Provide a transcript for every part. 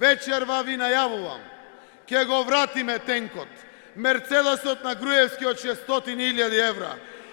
Вечерва ви најавувам, ќе го вратиме тенкот, Мерцедесот на Груевски од 600.000 евра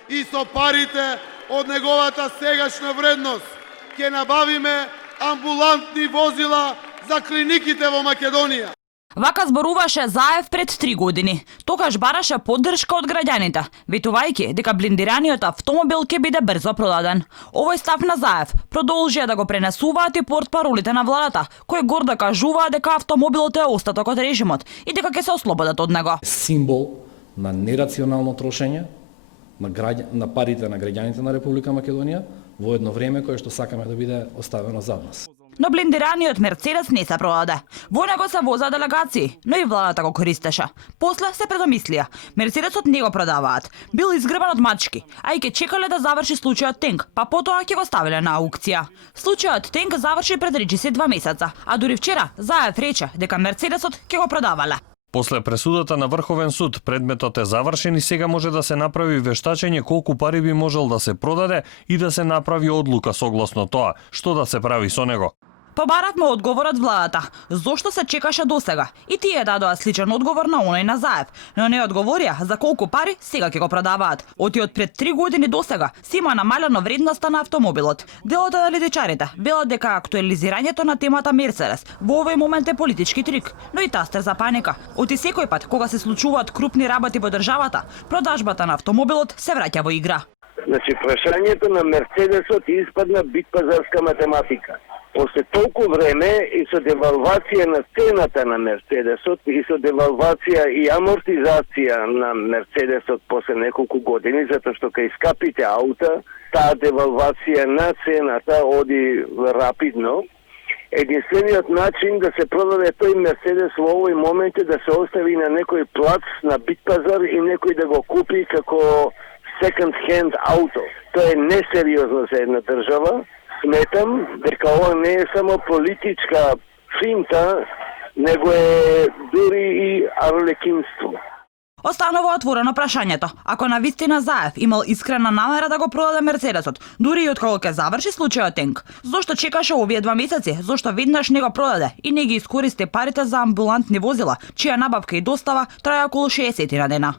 и со парите од неговата сегашна вредност ќе набавиме амбулантни возила за клиниките во Македонија. Вака зборуваше Заев пред 3 години. Тогаш бараше поддршка од граѓаните, ветувајќи дека блиндираниот автомобил ќе биде брзо продаден. Овој став на Заев продолжија да го пренесуваат и портпаролите на владата, кои гордо кажуваат дека автомобилот е остаток од режимот и дека ќе се ослободат од него. Символ на нерационално трошење на парите на граѓаните на Република Македонија во едно време кое што сакаме да биде оставено зад нас. Но блиндираниот Мерцедес не се продаде. Во него се воза делегации, но и владата го користеше. После се предомислија. Мерцедесот не го продаваат. Бил изгребан од мачки, а и ке чекале да заврши случајот Тенк, па потоа ќе го ставиле на аукција. Случајот Тенк заврши пред речиси 2 месеца, а дури вчера Заев рече дека Мерцедесот ќе го продавале. После пресудата на Врховен суд, предметот е завршен и сега може да се направи вештачење колку пари би можел да се продаде и да се направи одлука согласно тоа, што да се прави со него. Побаравме одговор од владата. Зошто се чекаше досега? И тие дадоа сличен одговор на оној на Заев, но не одговорија за колку пари сега ќе го продаваат. Оти од пред 3 години досега си има намалено вредноста на автомобилот. Делот аналитичарите велат дека актуализирањето на темата Мерцедес во овој момент е политички трик, но и тастер за паника. Оти секој пат кога се случуваат крупни работи во државата, продажбата на автомобилот се враќа во игра. Значи, прашањето на Мерцедесот испадна битпазарска математика. После толку време и со девалвација на цената на Мерцедесот и со девалвација и амортизација на Мерцедесот после неколку години, затоа што кај скапите аута, таа девалвација на цената оди рапидно. Единствениот начин да се продаде тој Мерцедес во овој момент е да се остави на некој плац на битпазар и некој да го купи како second hand ауто. Тоа е несериозно за една држава. Сметам дека ова не е само политичка финта, него е дури и арлекинство. Останува отворено прашањето. Ако навистина Заев имал искрена намера да го продаде Мерцедесот, дури и откако ќе заврши случајот Тенк, зошто чекаше овие 2 месеци, зошто веднаш не го продаде и не ги искористи парите за амбулантни возила, чија набавка и достава трае околу 60 на дена?